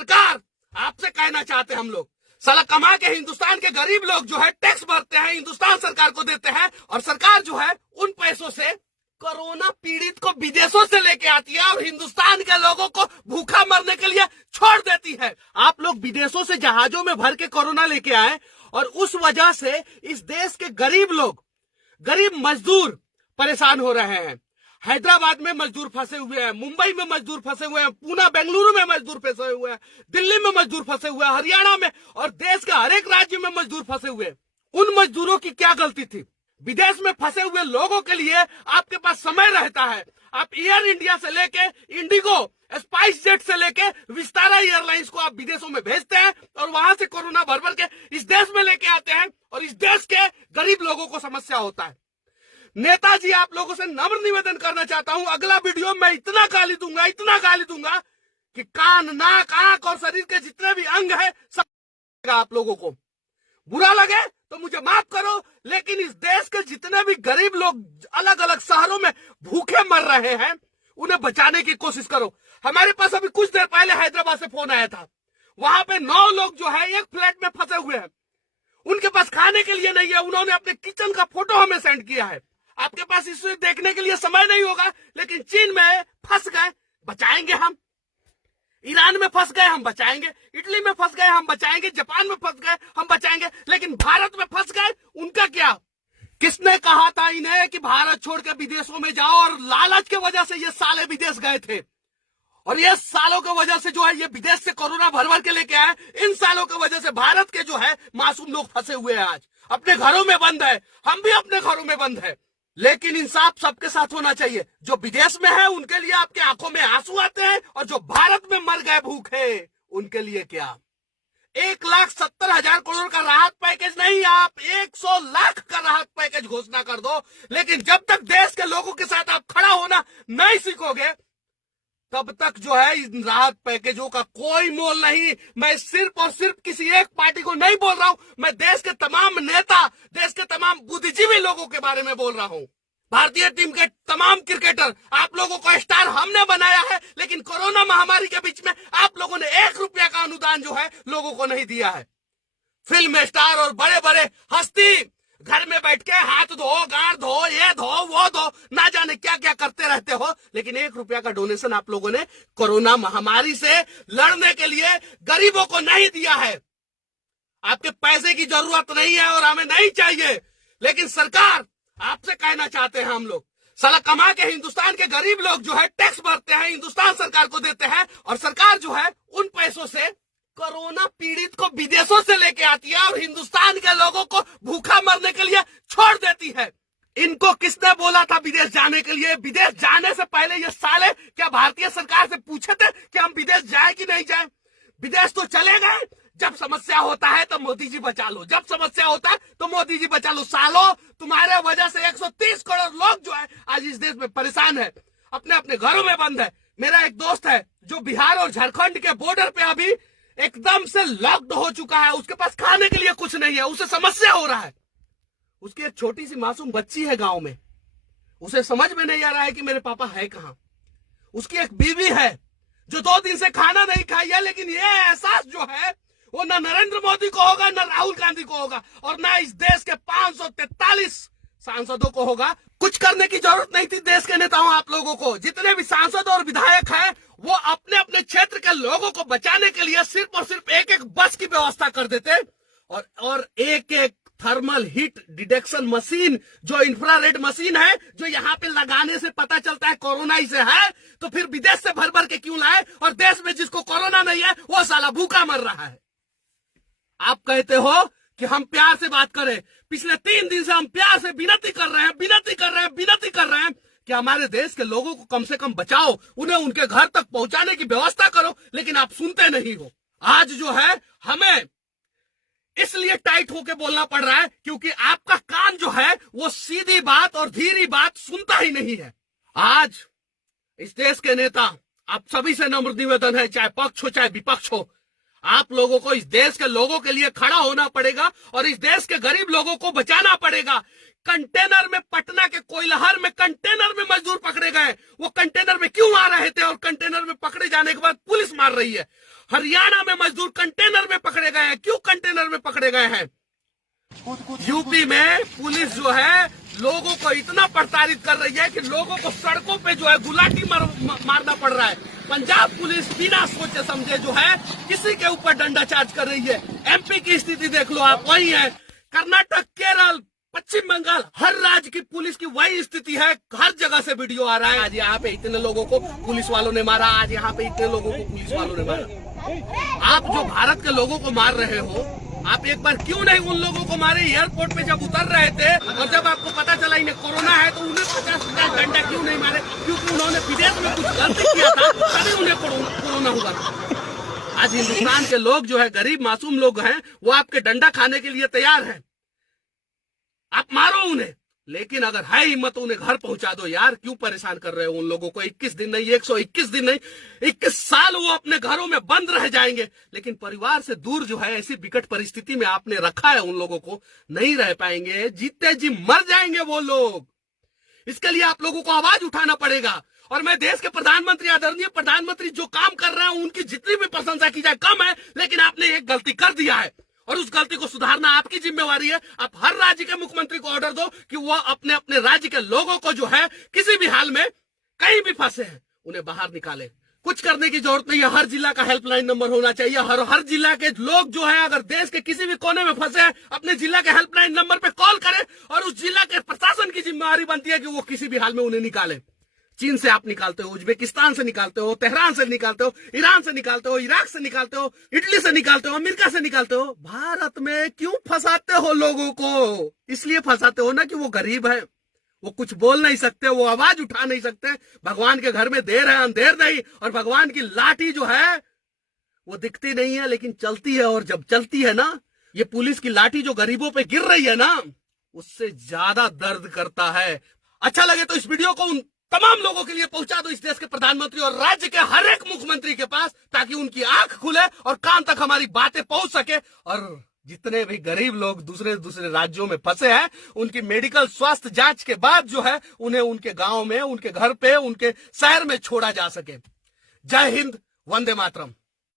सरकार, आपसे कहना चाहते हैं हम लोग, साला कमा के हिंदुस्तान के गरीब लोग जो है टैक्स भरते हैं, हिंदुस्तान सरकार को देते हैं, और सरकार जो है उन पैसों से कोरोना पीड़ित को विदेशों से लेके आती है और हिंदुस्तान के लोगों को भूखा मरने के लिए छोड़ देती है। आप लोग विदेशों से जहाजों में भर के कोरोना लेके आए और उस वजह से इस देश के गरीब लोग, गरीब मजदूर परेशान हो रहे हैं। हैदराबाद में मजदूर फंसे हुए हैं, मुंबई में मजदूर फंसे हुए हैं, पूना बेंगलुरु में मजदूर फंसे हुए हैं, दिल्ली में मजदूर फंसे हुए हैं, हरियाणा में और देश के हर एक राज्य में मजदूर फंसे हुए हैं। उन मजदूरों की क्या गलती थी? विदेश में फंसे हुए लोगों के लिए आपके पास समय रहता है। आप एयर इंडिया से लेके इंडिगो, स्पाइस जेट से लेके विस्तारा एयरलाइंस को आप विदेशों में भेजते हैं और वहां से कोरोना भर भर के इस देश में लेके आते हैं और इस देश के गरीब लोगों को समस्या होता है। नेताजी, आप लोगों से नम्र निवेदन करना चाहता हूं, अगला वीडियो में इतना गाली दूंगा कि कान, नाक, आंख और शरीर के जितने भी अंग है सब आप लोगों को बुरा लगे तो मुझे माफ करो, लेकिन इस देश के जितने भी गरीब लोग अलग अलग शहरों में भूखे मर रहे हैं उन्हें बचाने की कोशिश करो। हमारे पास अभी कुछ देर पहले हैदराबाद से फोन आया था, वहां पे 9 लोग जो है एक फ्लैट में फंसे हुए हैं, उनके पास खाने के लिए नहीं है। उन्होंने अपने किचन का फोटो हमें सेंड किया है। आपके पास इसे देखने के लिए समय नहीं होगा, लेकिन चीन में फंस गए, बचाएंगे हम। ईरान में फंस गए, हम बचाएंगे। इटली में फंस गए, हम बचाएंगे। जापान में फंस गए, हम बचाएंगे। लेकिन भारत में फंस गए, उनका क्या? किसने कहा था इन्हें कि भारत छोड़ के विदेशों में जाओ? और लालच के वजह से ये साले विदेश गए थे, और ये सालों की वजह से जो है ये विदेश से कोरोना भर भर के लेके आए। इन सालों की वजह से भारत के जो है मासूम लोग फंसे हुए हैं, आज अपने घरों में बंद है। हम भी अपने घरों में बंद है, लेकिन इंसाफ सबके साथ होना चाहिए। जो विदेश में है उनके लिए आपके आंखों में आंसू आते हैं, और जो भारत में मर गए भूखे उनके लिए क्या? 1,70,000 करोड़ का राहत पैकेज नहीं, आप 100 लाख का राहत पैकेज घोषणा कर दो। लेकिन जब तक देश के लोगों के साथ आप खड़ा होना नहीं सीखोगे, तब तक जो है इन राहत पैकेजों का कोई मोल नहीं। मैं सिर्फ और सिर्फ किसी एक पार्टी को नहीं बोल रहा हूं, मैं देश के तमाम नेता, देश के तमाम बुद्धिजीवी लोगों के बारे में बोल रहा हूं। भारतीय टीम के तमाम क्रिकेटर, आप लोगों को स्टार हमने बनाया है, लेकिन कोरोना महामारी के बीच में आप लोगों ने 1 रुपया का अनुदान जो है लोगों को नहीं दिया है। फिल्म स्टार और बड़े बड़े हस्ती घर में बैठ के हाथ धो, गांड धो, ये धो, वो धो, ना जाने क्या क्या करते रहते हो, लेकिन 1 रुपया का डोनेशन आप लोगों ने कोरोना महामारी से लड़ने के लिए गरीबों को नहीं दिया है। आपके पैसे की जरूरत नहीं है और हमें नहीं चाहिए, लेकिन सरकार, आपसे कहना चाहते हैं हम लोग, साला कमा के हिंदुस्तान के गरीब लोग जो है टैक्स भरते हैं, हिंदुस्तान सरकार को देते हैं, और सरकार जो है उन पैसों से कोरोना पीड़ित को विदेशों से लेके आती है और हिंदुस्तान के लोगों को भूखा मरने के लिए छोड़ देती है। इनको किसने बोला था विदेश जाने के लिए? विदेश जाने से पहले ये साले क्या भारतीय सरकार से पूछे थे कि हम विदेश जाए कि नहीं जाए? विदेश तो चले गए। जब समस्या होता है तो मोदी जी बचा लो, जब समस्या होता है तो मोदी जी बचा लो। सालों, तुम्हारे वजह से 130 करोड़ लोग जो है आज इस देश में परेशान है, अपने अपने घरों में बंद है। मेरा एक दोस्त है जो बिहार और झारखंड के बॉर्डर पे अभी एकदम से लॉक्ड हो चुका है, उसके पास खाने के लिए कुछ नहीं है, उसे समस्या हो रहा है। उसकी एक छोटी सी मासूम बच्ची है गांव में, उसे समझ में नहीं आ रहा है कि मेरे पापा है कहां। उसकी एक बीवी है जो 2 दिन से खाना नहीं खाई है, लेकिन ये एहसास जो है वो न नरेंद्र मोदी को होगा, न राहुल गांधी को होगा, और न इस देश के 543 सांसदों को होगा। कुछ करने की जरूरत नहीं थी देश के नेताओं, आप लोगों को। जितने भी सांसद और विधायक हैं वो अपने अपने क्षेत्र के लोगों को बचाने के लिए सिर्फ और सिर्फ एक एक बस की व्यवस्था कर देते, और एक एक थर्मल हीट डिटेक्शन मशीन, जो इंफ्रारेड मशीन है, जो यहाँ पे लगाने से पता चलता है कोरोना इसे है, तो फिर विदेश से भर भर के क्यों लाए? और देश में जिसको कोरोना नहीं है वो साला भूखा मर रहा है। आप कहते हो कि हम प्यार से बात करें। पिछले 3 दिन से हम प्यार से विनती कर रहे हैं कि हमारे देश के लोगों को कम से कम बचाओ, उन्हें उनके घर तक पहुंचाने की व्यवस्था करो, लेकिन आप सुनते नहीं हो। आज जो है हमें इसलिए टाइट होके बोलना पड़ रहा है क्योंकि आपका कान जो है वो सीधी बात और धीरी बात सुनता ही नहीं है। आज इस देश के नेता, आप सभी से नम्र निवेदन है, चाहे पक्ष हो चाहे विपक्ष हो, आप लोगों को इस देश के लोगों के लिए खड़ा होना पड़ेगा और इस देश के गरीब लोगों को बचाना पड़ेगा। कंटेनर में, पटना के कोइलहर में कंटेनर में मजदूर पकड़े गए। वो कंटेनर में क्यों आ रहे थे और कंटेनर में पकड़े जाने के बाद पुलिस मार रही है। हरियाणा में मजदूर कंटेनर में पकड़े गए हैं। क्यों कंटेनर में पकड़े गए हैं? यूपी में पुलिस जो है लोगों को इतना प्रताड़ित कर रही है कि लोगों को सड़कों पे जो है गुलाटी मारना पड़ रहा है। पंजाब पुलिस बिना सोचे समझे जो है किसी के ऊपर डंडा चार्ज कर रही है। एमपी की स्थिति देख लो आप, वही है। कर्नाटक, केरल, पश्चिम बंगाल, हर राज्य की पुलिस की वही स्थिति है। हर जगह से वीडियो आ रहा है, आज यहाँ पे इतने लोगों को पुलिस वालों ने मारा, आज यहाँ पे इतने लोगों को पुलिस वालों ने मारा। आप जो भारत के लोगों को मार रहे हो, आप एक बार क्यों नहीं उन लोगों को मारे? एयरपोर्ट पे जब उतर रहे थे और जब आपको पता चला इन्हें कोरोना है तो उन्हें 50 डंडा क्यों नहीं मारे? क्योंकि उन्होंने विदेश में कुछ गलती किया था, तभी उन्हें कोरोना हुआ। आज हिंदुस्तान के लोग जो है, गरीब मासूम लोग हैं, वो आपके डंडा खाने के लिए तैयार हैं। आप मारो उन्हें, लेकिन अगर है हिम्मत तो उन्हें घर पहुंचा दो यार। क्यों परेशान कर रहे हो उन लोगों को? 21 दिन नहीं, 121 दिन नहीं, 21 साल वो अपने घरों में बंद रह जाएंगे, लेकिन परिवार से दूर जो है ऐसी विकट परिस्थिति में आपने रखा है उन लोगों को, नहीं रह पाएंगे, जीते जी मर जाएंगे वो लोग। इसके लिए आप लोगों को आवाज उठाना पड़ेगा। और मैं देश के प्रधानमंत्री, आदरणीय प्रधानमंत्री जो काम कर रहे हैं उनकी जितनी भी प्रशंसा की जाए कम है, लेकिन आपने एक गलती कर दिया है और उस गलती को सुधारना आपकी जिम्मेवारी है। आप हर राज्य के मुख्यमंत्री को ऑर्डर दो कि वह अपने अपने राज्य के लोगों को जो है किसी भी हाल में कहीं भी फंसे हैं उन्हें बाहर निकाले। कुछ करने की जरूरत नहीं है। हर जिला का हेल्पलाइन नंबर होना चाहिए। हर जिला के लोग जो है अगर देश के किसी भी कोने में फंसे हैं, अपने जिला के हेल्पलाइन नंबर पे कॉल करें और उस जिला के प्रशासन की जिम्मेवारी बनती है कि वो किसी भी हाल में उन्हें निकाले। चीन से आप निकालते हो, उज्बेकिस्तान से निकालते हो, तेहरान से निकालते हो, ईरान से निकालते हो, इराक से निकालते हो, इटली से निकालते हो, अमेरिका से निकालते हो। भारत में क्यों फंसाते हो लोगों को? इसलिए फंसाते हो ना कि वो गरीब है, वो कुछ बोल नहीं सकते, वो आवाज उठा नहीं सकते। भगवान के घर में देर है अंधेर नहीं, और भगवान की लाठी जो है वो दिखती नहीं है लेकिन चलती है। और जब चलती है ना, ये पुलिस की लाठी जो गरीबों पे गिर रही है ना, उससे ज्यादा दर्द करता है। अच्छा लगे तो इस वीडियो को उन तमाम लोगों के लिए पहुंचा दो, इस देश के प्रधानमंत्री और राज्य के हर एक मुख्यमंत्री के पास, ताकि उनकी आंख खुले और कान तक हमारी बातें पहुंच सके। और जितने भी गरीब लोग दूसरे राज्यों में फंसे हैं, उनकी मेडिकल स्वास्थ्य जांच के बाद जो है उन्हें उनके गांव में, उनके घर पे, उनके शहर में छोड़ा जा सके। जय हिंद, वंदे मातरम।